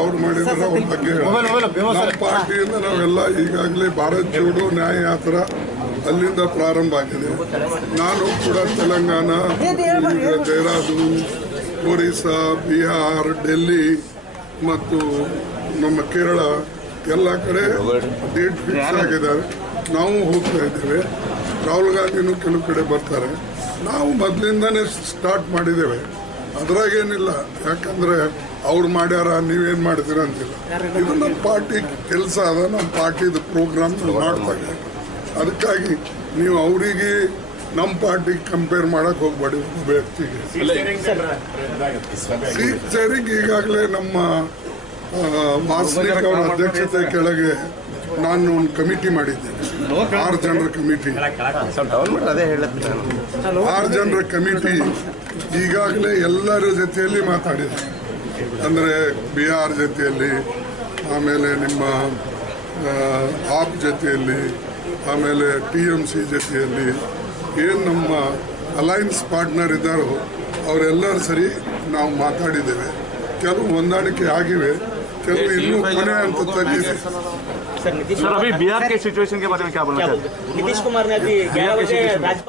ಅವ್ರು ಮಾಡಿದ್ರೆ ಅವ್ರ ಬಗ್ಗೆ ನಮ್ಮ ಪಾರ್ಟಿಯಿಂದ ನಾವೆಲ್ಲ ಈಗಾಗಲೇ ಭಾರತ್ ಜೋಡೋ ನ್ಯಾಯ ಯಾತ್ರ ಅಲ್ಲಿಂದ ಪ್ರಾರಂಭ ಆಗಿದೆ. ನಾನು ಕೂಡ ತೆಲಂಗಾಣ ದೆಹರಾದೂನ್ ದೇಹರಾದೂನ್ ಒರಿಸ್ಸಾ ಬಿಹಾರ್ ಡೆಲ್ಲಿ ಮತ್ತು ನಮ್ಮ ಕೇರಳ ಎಲ್ಲ ಕಡೆ ಡೇಟ್ ಫಿಕ್ಸ್ ಆಗಿದ್ದಾರೆ. ನಾವು ಹೋಗ್ತಾ ಇದ್ದೇವೆ. ರಾಹುಲ್ ಗಾಂಧಿನೂ ಕೆಲವು ಕಡೆ ಬರ್ತಾರೆ. ನಾವು ಮೊದಲಿಂದನೇ ಸ್ಟಾರ್ಟ್ ಮಾಡಿದ್ದೇವೆ. ಅದ್ರಾಗೇನಿಲ್ಲ. ಯಾಕಂದ್ರೆ ಅವ್ರು ಮಾಡ್ಯಾರ ನೀವೇನು ಮಾಡಿದಿರ ಅಂತಿಲ್ಲ. ಇದು ನಮ್ಮ ಪಾರ್ಟಿ ಕೆಲಸ ಅದ ನಮ್ಮ ಪಾರ್ಟಿದು ಪ್ರೋಗ್ರಾಮ್ ಮಾಡ್ತಾ ಇದ್ದೀವಿ. ಅದಕ್ಕಾಗಿ ನೀವು ಅವರಿಗೆ ನಮ್ಮ ಪಾರ್ಟಿಗೆ ಕಂಪೇರ್ ಮಾಡಕ್ ಹೋಗ್ಬೇಡಿ ಒಬ್ಬ ವ್ಯಕ್ತಿಗೆ. ಸೀಟ್ ಶೇರಿಂಗ್ ಈಗಾಗಲೇ ನಮ್ಮ ವಾಸನಿಕ ಅವರ ಅಧ್ಯಕ್ಷತೆ ಕೆಳಗೆ ನಾನು ಒಂದು ಕಮಿಟಿ ಮಾಡಿದ್ದೇನೆ. ಆರು ಜನರ ಕಮಿಟಿ ಆರು ಜನರ ಕಮಿಟಿ ಈಗಾಗಲೇ ಎಲ್ಲರ ಜೊತೆಯಲ್ಲಿ ಮಾತಾಡಿದೆ ಅಂದರೆ ಬಿಹಾರ್ ಜೊತೆಯಲ್ಲಿ ಆಮೇಲೆ ನಿಮ್ಮ ಆ, ಆಪ್ ಜೊತೆಯಲ್ಲಿ ಆಮೇಲೆ ಟಿ ಎಮ್ ಸಿ ಜೊತೆಯಲ್ಲಿ ಏನು ನಮ್ಮ ಅಲೈನ್ಸ್ ಪಾರ್ಟ್ನರ್ ಇದ್ದಾರೋ ಅವರೆಲ್ಲರೂ ಸರಿ ನಾವು ಮಾತಾಡಿದ್ದೇವೆ ಕೆಲವು ಹೊಂದಾಣಿಕೆ ಆಗಿವೆ ಕೆಲವು ಇನ್ನೂ ಕೊನೆ ಹಂತದಲ್ಲಿದೆ सर नीतीश सर अभी बिहार के सिचुएशन के बारे में क्या बोलना चाहते हैं नीतीश कुमार ने अभी ग्यारह बजे राज्य